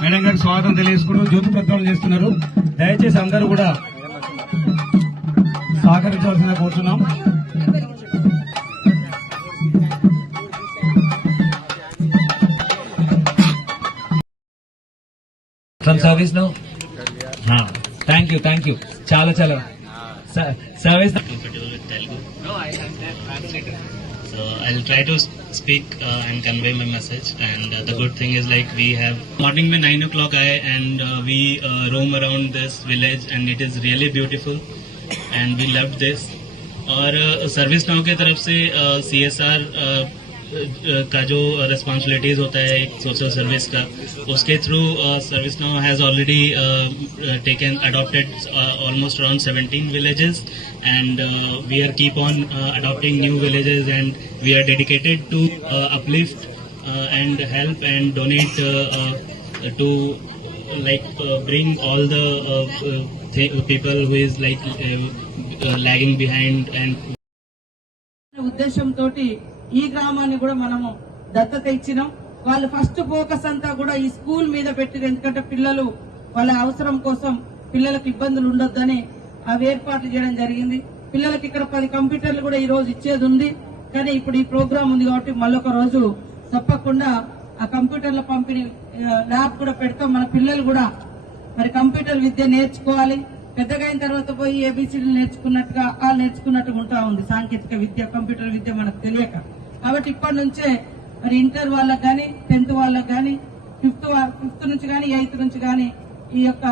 Madam గారికి స్వాగతం తెలియజేసుకుంటూ జ్యోతి ప్రజ్వలన చేస్తున్నారు. దయచేసి అందరూ కూడా సహకరించవలసిందిగా కోరుతున్నాం. From service now? Thank you. Chala. Service. Comfortable with Telugu? No, I am the translator. So I'll try to speak and convey my message. And the good thing is like we have morning में 9 o'clock आए and we roam around this village and it is really beautiful and we loved this. और service now की तरफ से CSR का जो responsibilities होता है एक सोशल सर्विस का, उसके through service now has already taken adopted almost around 17 villages and we are keep on adopting new villages and we are dedicated to uplift and help and donate to like bring all the people who is like lagging behind and ఉద్దేశంతో ఈ గ్రామాన్ని కూడా మనము దత్తత ఇచ్చినాం. వాళ్ళు first focus అంతా కూడా ఈ స్కూల్ మీద పెట్టిరు. ఎందుకంటే పిల్లలు వాళ్ళ అవసరం కోసం పిల్లలకు ఇబ్బందులు ఉండొద్దని అవి ఏర్పాట్లు చేయడం జరిగింది. పిల్లలకి ఇక్కడ 10 కంప్యూటర్లు కూడా ఈ రోజు ఇచ్చేది ఉంది. కానీ ఇప్పుడు ఈ ప్రోగ్రామ్ ఉంది కాబట్టి మళ్ళొక రోజు తప్పకుండా ఆ కంప్యూటర్ల పంపిణీ ల్యాబ్ కూడా పెడతాం. మన పిల్లలు కూడా మరి కంప్యూటర్ విద్య నేర్చుకోవాలి. పెద్దగా అయిన తర్వాత పోయి ఏబిసిడీలు నేర్చుకున్నట్టుగా ఉంటా ఉంది సాంకేతిక విద్య, కంప్యూటర్ విద్య మనకు తెలియక. కాబట్టి ఇప్పటి నుంచే మరి ఇంటర్ వాళ్ళకి కానీ 10th వాళ్ళకి కానీ 5th నుంచి కానీ 8th నుంచి కానీ ఈ యొక్క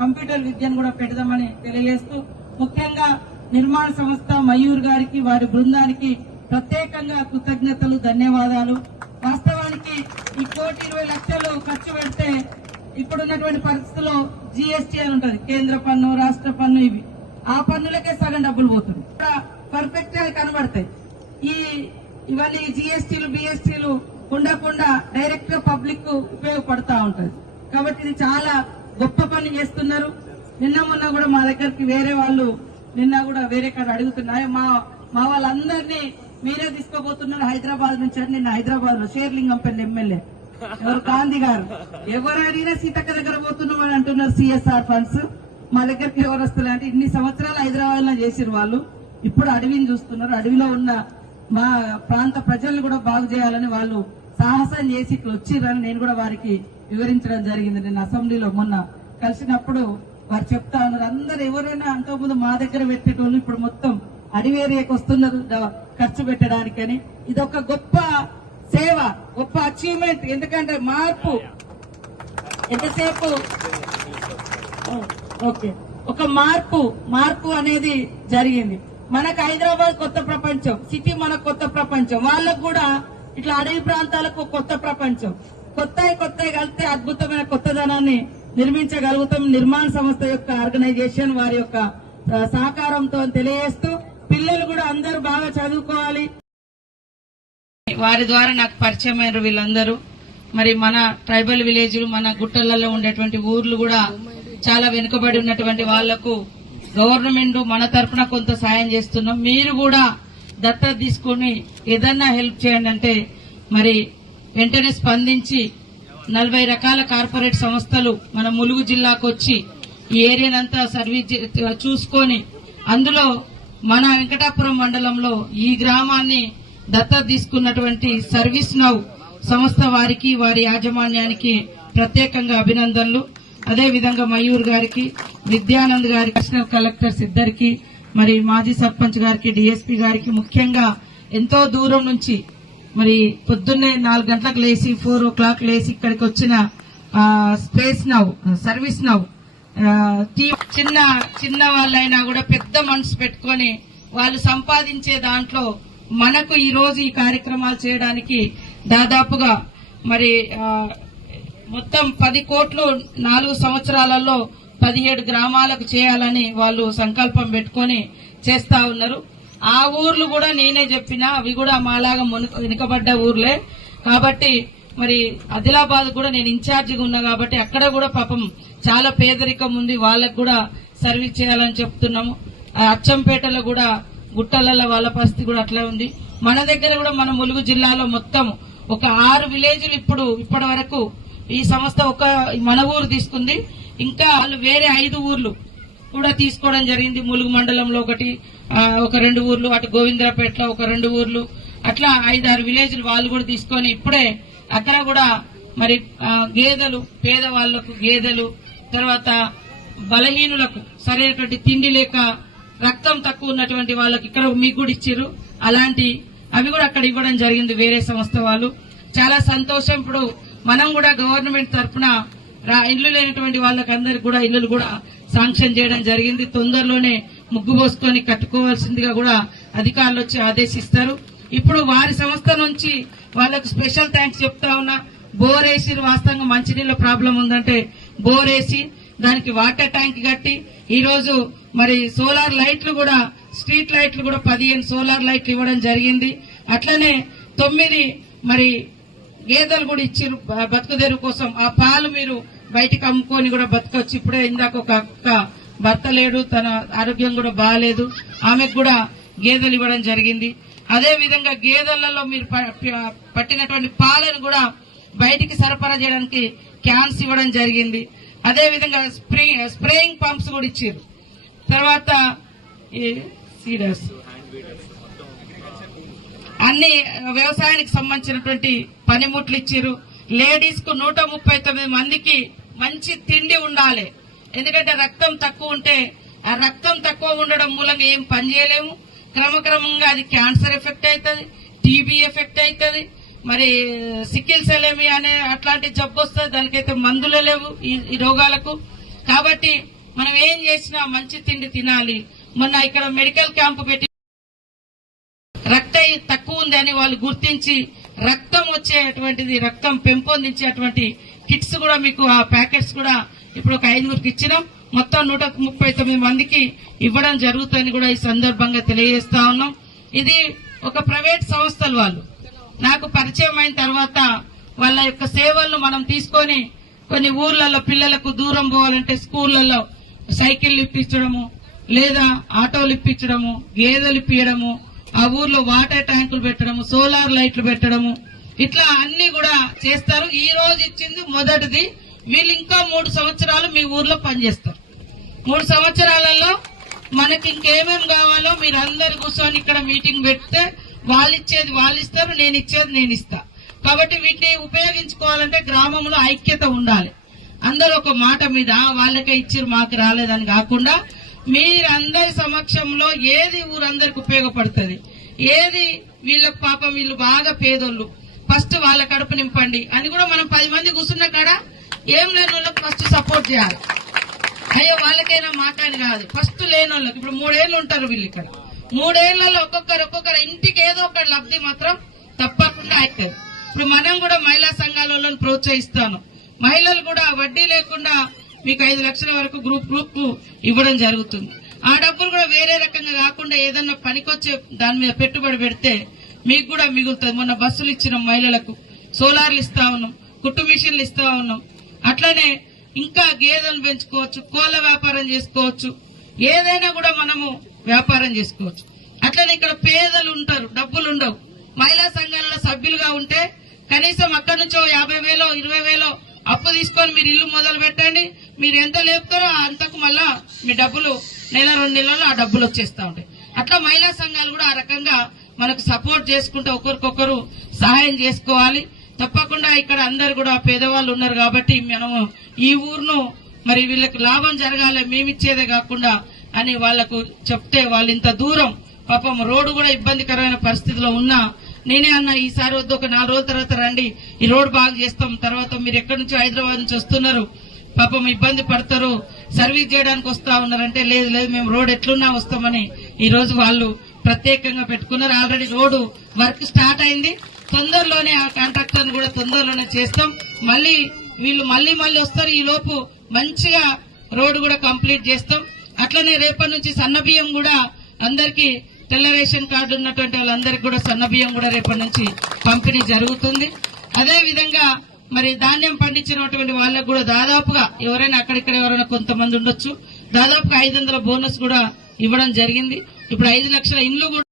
కంప్యూటర్ విద్యను కూడా పెడదామని తెలియజేస్తూ, ముఖ్యంగా నిర్మాణ సంస్థ మయూర్ గారికి వారి బృందానికి ప్రత్యేకంగా కృతజ్ఞతలు, ధన్యవాదాలు. వాస్తవానికి ఈ 1,20,00,000 ఖర్చు పెడితే ఇప్పుడున్నటువంటి పరిస్థితుల్లో జీఎస్టీ అని ఉంటుంది, కేంద్ర పన్ను, రాష్ట్ర పన్ను, ఇవి ఆ పన్నులకే సగం డబ్బులు పోతుంది. పర్ఫెక్ట్ గా కనబడతాయి. ఇవన్నీ జీఎస్టీలు బిఎస్టీలు ఉండకుండా డైరెక్ట్ గా పబ్లిక్ ఉపయోగపడతా ఉంటది. కాబట్టి ఇది చాలా గొప్ప పని చేస్తున్నారు. మొన్న కూడా మా దగ్గరికి వేరే వాళ్ళు కూడా వేరే కాడ అడుగుతున్నాయి. మా వాళ్ళందరినీ మీరే తీసుకోబోతున్నారు హైదరాబాద్ నుంచి అని. నిన్న హైదరాబాద్ లో షేర్లింగంపల్లి ఎమ్మెల్యే ఎవరు గాంధీ గారు ఎవరు అడిగినా సీతక్క దగ్గర పోతున్నామని అంటున్నారు. సిఎస్ఆర్ ఫండ్స్ మా దగ్గరికి ఎవరు వస్తున్నారు అంటే ఇన్ని సంవత్సరాలు హైదరాబాద్ లో చేసిరు వాళ్ళు. ఇప్పుడు అడవిని చూస్తున్నారు. అడవిలో ఉన్న మా ప్రాంత ప్రజల్ని కూడా బాగు చేయాలని వాళ్ళు సాహసం చేసి ఇట్లా వచ్చిర్రని నేను కూడా వారికి వివరించడం జరిగింది. నేను అసెంబ్లీలో మొన్న కలిసినప్పుడు వారు చెప్తా ఉన్నారు, అందరు ఎవరైనా అంతకుముందు మా దగ్గర పెట్టేటోళ్ళు ఇప్పుడు మొత్తం అడవి ఏరియాకి వస్తున్నారు ఖర్చు పెట్టడానికని. ఇది ఒక గొప్ప సేవ, గొప్ప అచీవ్మెంట్. ఎందుకంటే మార్పు ఎంతసేపు ఓకే ఒక మార్పు అనేది జరిగింది. మనకు హైదరాబాద్ కొత్త ప్రపంచం, సిటీ మనకు కొత్త ప్రపంచం, వాళ్ళకు కూడా ఇట్లా అడవి ప్రాంతాలకు కొత్త ప్రపంచం. కొత్తవి కలిస్తే అద్భుతమైన కొత్తదనాన్ని నిర్మించగలుగుతాం. నిర్మాణ సంస్థ యొక్క ఆర్గనైజేషన్ వారి యొక్క సహకారంతో తెలియజేస్తూ, పిల్లలు కూడా అందరూ బాగా చదువుకోవాలి. వారి ద్వారా నాకు పరిచయమైన వీళ్ళందరూ మరి మన ట్రైబల్ విలేజ్లు, మన గుట్టలలో ఉండేటువంటి ఊర్లు కూడా చాలా వెనుకబడి ఉన్నటువంటి వాళ్లకు గవర్నమెంట్ మన తరఫున కొంత సాయం చేస్తున్నాం. మీరు కూడా దత్తత తీసుకుని ఏదన్నా హెల్ప్ చేయండి అంటే మరి వెంటనే స్పందించి 40 రకాల కార్పొరేట్ సంస్థలు మన ములుగు జిల్లాకు వచ్చి ఈ ఏరియానంతా సర్వీస్ చూసుకొని అందులో మన వెంకటాపురం మండలంలో ఈ గ్రామాన్ని దత్తత తీసుకున్నటువంటి సర్వీస్ నౌ సంస్థ వారికి, వారి యాజమాన్యానికి ప్రత్యేకంగా అభినందనలు. అదేవిధంగా మయూర్ గారికి, విద్యానంద్ గారికి, నేషనల్ కలెక్టర్స్ ఇద్దరికి, మరి మాజీ సర్పంచ్ గారికి, డీఎస్పీ గారికి, ముఖ్యంగా ఎంతో దూరం నుంచి మరి పొద్దున్నే 4 గంటలకు లేచి 4 o'clock లేచి ఇక్కడికి వచ్చిన స్పేస్ నౌ సర్వీస్ నౌ చిన్న వాళ్ళైనా కూడా పెద్ద మనసు పెట్టుకుని వాళ్ళు సంపాదించే దాంట్లో మనకు ఈ రోజు ఈ కార్యక్రమాలు చేయడానికి దాదాపుగా మరి మొత్తం 10 కోట్లు 4 సంవత్సరాలలో 17 గ్రామాలకు చేయాలని వాళ్ళు సంకల్పం పెట్టుకుని చేస్తా ఉన్నారు. ఆ ఊర్లు కూడా నేనే చెప్పినా అవి కూడా మాలాగా వెనుకబడ్డ ఊర్లే కాబట్టి మరి ఆదిలాబాద్ కూడా నేను ఇన్ఛార్జిగా ఉన్నా కాబట్టి అక్కడ కూడా పాపం చాలా పేదరికం ఉంది, వాళ్ళకు కూడా సర్వీస్ చేయాలని చెప్తున్నాము. అచ్చంపేటలో కూడా గుట్టలలో వాళ్ళ పరిస్థితి కూడా అట్లా ఉంది. మన దగ్గర కూడా మన ములుగు జిల్లాలో మొత్తం ఒక 6 విలేజ్లు ఇప్పటి వరకు ఈ సంస్థ మన ఊరు తీసుకుంది. ఇంకా వాళ్ళు వేరే 5 ఊర్లు కూడా తీసుకోవడం జరిగింది. ములుగు మండలంలో ఒక 2 ఊర్లు, అటు గోవిందరాపేటలో ఒక 2 ఊర్లు, అట్లా 5-6 విలేజ్లు వాళ్ళు కూడా తీసుకొని ఇప్పుడే అక్కడ కూడా మరి గేదెలు, పేదవాళ్లకు గేదెలు, తర్వాత బలహీనులకు సరైనటువంటి తిండి లేక రక్తం తక్కువ ఉన్నటువంటి వాళ్ళకి ఇక్కడ మీకు కూడా ఇచ్చారు. అలాంటి అవి కూడా అక్కడ ఇవ్వడం జరిగింది వేరే సంస్థ వాళ్ళు. చాలా సంతోషం. ఇప్పుడు మనం కూడా గవర్నమెంట్ తరఫున ఇల్లు లేనటువంటి వాళ్ళకి అందరికి కూడా ఇల్లులు కూడా శాంక్షన్ చేయడం జరిగింది. తొందరలోనే ముగ్గు పోసుకొని కట్టుకోవాల్సిందిగా కూడా అధికారులు వచ్చి ఆదేశిస్తారు. ఇప్పుడు వారి సంస్థ నుంచి వాళ్ళకు స్పెషల్ థ్యాంక్స్ చెప్తా ఉన్నా. బోర్ వేసి వాస్తవంగా మంచినీళ్ళ ప్రాబ్లం ఉందంటే బోర్ వేసి దానికి వాటర్ ట్యాంక్ కట్టి ఈ రోజు మరి సోలార్ లైట్లు కూడా, స్ట్రీట్ లైట్లు కూడా 15 సోలార్ లైట్లు ఇవ్వడం జరిగింది. అట్లనే 9 మరి గేదెలు కూడా ఇచ్చారు బతుకుదేరు కోసం. ఆ పాలు మీరు బయటికి అమ్ముకొని కూడా బతకొచ్చు. ఇప్పుడే ఇందాక ఒక అక్క భర్త లేడు, తన ఆరోగ్యం కూడా బాగాలేదు, ఆమెకు కూడా గేదెలు ఇవ్వడం జరిగింది. అదే విధంగా గేదెలలో మీరు పట్టినటువంటి పాలను కూడా బయటికి సరఫరా చేయడానికి క్యాన్స్ ఇవ్వడం జరిగింది. అదే విధంగా స్ప్రేయింగ్ పంప్స్ కూడా ఇచ్చారు. తర్వాత సీడర్స్ అన్ని వ్యవసాయానికి సంబంధించినటువంటి పనిముట్లు ఇచ్చారు. లేడీస్ కు 139 మందికి మంచి తిండి ఉండాలి. ఎందుకంటే రక్తం తక్కువ ఉంటే ఆ రక్తం తక్కువ ఉండడం మూలంగా ఏం పని చేయలేము. క్రమక్రమంగా అది క్యాన్సర్ ఎఫెక్ట్ అవుతుంది, టీబీ ఎఫెక్ట్ అవుతుంది, మరి సికిల్ సెలేమి అనే అట్లాంటి జబ్బు వస్తుంది. దానికైతే మందులు లేవు ఈ రోగాలకు. కాబట్టి మనం ఏం చేసినా మంచి తిండి తినాలి. మొన్న ఇక్కడ మెడికల్ క్యాంపు పెట్టి రక్తం తక్కువ ఉంది అని వాళ్ళు గుర్తించి రక్తం వచ్చేటువంటిది, రక్తం పెంపొందించేటువంటి కిట్స్ కూడా మీకు ఆ ప్యాకెట్స్ కూడా ఇప్పుడు ఒక 5 ఇచ్చినాం. మొత్తం 139 మందికి ఇవ్వడం జరుగుతుందని కూడా ఈ సందర్భంగా తెలియజేస్తా ఉన్నాం. ఇది ఒక ప్రైవేట్ సంస్థలు వాళ్ళు నాకు పరిచయం అయిన తర్వాత వాళ్ళ యొక్క సేవలను మనం తీసుకొని కొన్ని ఊర్లలో పిల్లలకు దూరం పోవాలంటే స్కూళ్లలో సైకిళ్లు ఇప్పించడము, లేదా ఆటోలు ఇప్పించడము, గేదెలు ఇప్పించడము, ఆ ఊర్లో వాటర్ ట్యాంకులు పెట్టడము, సోలార్ లైట్లు పెట్టడము, ఇట్లా అన్ని కూడా చేస్తారు. ఈ రోజు ఇచ్చింది మొదటిది. వీళ్ళు ఇంకా 3 సంవత్సరాలు మీ ఊర్లో పనిచేస్తారు. 3 సంవత్సరాలలో మనకి ఇంకేమేమి కావాలో మీరు అందరు కూర్చొని ఇక్కడ మీటింగ్ పెడితే వాళ్ళు ఇచ్చేది వాళ్ళు ఇస్తారు, నేను ఇచ్చేది నేను ఇస్తా. కాబట్టి వీటిని ఉపయోగించుకోవాలంటే గ్రామంలో ఐక్యత ఉండాలి. అందరూ ఒక మాట మీద వాళ్ళకే ఇచ్చిరు మాకు రాలేదని కాకుండా మీరందరి సమక్షంలో ఏది ఊరందరికి ఉపయోగపడుతుంది, ఏది వీళ్ళకి పాపం వీళ్ళు బాగా పేదోళ్ళు ఫస్ట్ వాళ్ళ కడుపు నింపండి అని కూడా మనం 10 మంది కూర్చున్న కాడ ఏం లేని వాళ్ళకి ఫస్ట్ సపోర్ట్ చేయాలి. అయ్యో వాళ్ళకైనా మాట్లాడి కాదు, ఫస్ట్ లేని వాళ్ళకి. ఇప్పుడు 3 ఏళ్ళు ఉంటారు వీళ్ళు ఇక్కడ. 3 ఏళ్లలో ఒక్కొక్కరు ఇంటికి ఏదో ఒక లబ్ధి మాత్రం తప్పకుండా అవుతారు. ఇప్పుడు మనం కూడా మహిళా సంఘాలలో ప్రోత్సహిస్తాను. మహిళలు కూడా వడ్డీ లేకుండా మీకు 5 లక్షల వరకు గ్రూప్ ఇవ్వడం జరుగుతుంది. ఆ డబ్బులు కూడా వేరే రకంగా కాకుండా ఏదన్నా పనికొచ్చే దాని మీద పెట్టుబడి పెడితే మీకు కూడా మిగులుతుంది. మొన్న బస్సులు ఇచ్చినాం మహిళలకు, సోలార్లు ఇస్తా ఉన్నాం, కుట్టు మిషన్లు ఇస్తా ఉన్నాం. అట్లనే ఇంకా గేదెలు పెంచుకోవచ్చు, కోళ్ల వ్యాపారం చేసుకోవచ్చు, ఏదైనా కూడా మనము వ్యాపారం చేసుకోవచ్చు. అట్లనే ఇక్కడ పేదలు ఉంటారు, డబ్బులు ఉండవు. మహిళా సంఘాలలో సభ్యులుగా ఉంటే కనీసం అక్కడి నుంచో 50,000 20,000 అప్పు తీసుకొని మీరు ఇల్లు మొదలు పెట్టండి. మీరు ఎంత లేపుతారో అంతకు మళ్ళా మీ డబ్బులు 1-2 నెలల్లో ఆ డబ్బులు వచ్చేస్తా ఉంటాయి. అట్లా మహిళా సంఘాలు కూడా ఆ రకంగా మనకు సపోర్ట్ చేసుకుంటూ ఒకరికొకరు సహాయం చేసుకోవాలి. తప్పకుండా ఇక్కడ అందరు కూడా పేదవాళ్ళు ఉన్నారు కాబట్టి మనము ఈ ఊరును మరి వీళ్ళకి లాభం జరగాలి, మేమిచ్చేదే కాకుండా అని వాళ్లకు చెప్తే వాళ్ళు ఇంత దూరం పాపం రోడ్డు కూడా ఇబ్బందికరమైన పరిస్థితిలో ఉన్నా నేనే అన్నా ఈసారి వద్దు, ఒక 4 రోజుల తర్వాత రండి, ఈ రోడ్ బాగా చేస్తాం. తర్వాత మీరు ఎక్కడి నుంచి హైదరాబాద్ నుంచి వస్తున్నారు, పాపం ఇబ్బంది పడతారు, సర్వీస్ చేయడానికి వస్తా ఉన్నారంటే లేదు మేము రోడ్ ఎట్లున్నా వస్తామని ఈ రోజు వాళ్ళు ప్రత్యేకంగా పెట్టుకున్నారు. ఆల్రెడీ రోడ్డు వర్క్ స్టార్ట్ అయింది. తొందరలోనే ఆ కాంట్రాక్టర్ కూడా తొందరలోనే చేస్తాం. మళ్ళీ వీళ్ళు మళ్ళీ వస్తారు. ఈ లోపు మంచిగా రోడ్డు కూడా కంప్లీట్ చేస్తాం. అట్లనే రేపటి నుంచి సన్నబియ్యం కూడా అందరికీ తెల్ల రేషన్ కార్డు ఉన్నటువంటి వాళ్ళందరికీ కూడా సన్నబియ్యం కూడా రేపటి నుంచి పంపిణీ జరుగుతుంది. అదే విధంగా మరి ధాన్యం పండించినటువంటి వాళ్ళకు కూడా దాదాపుగా ఎవరైనా అక్కడిక్కడ ఎవరైనా కొంతమంది ఉండొచ్చు, దాదాపుగా 500 బోనస్ కూడా ఇవ్వడం జరిగింది. ఇప్పుడు 5 లక్షల ఇండ్లు కూడా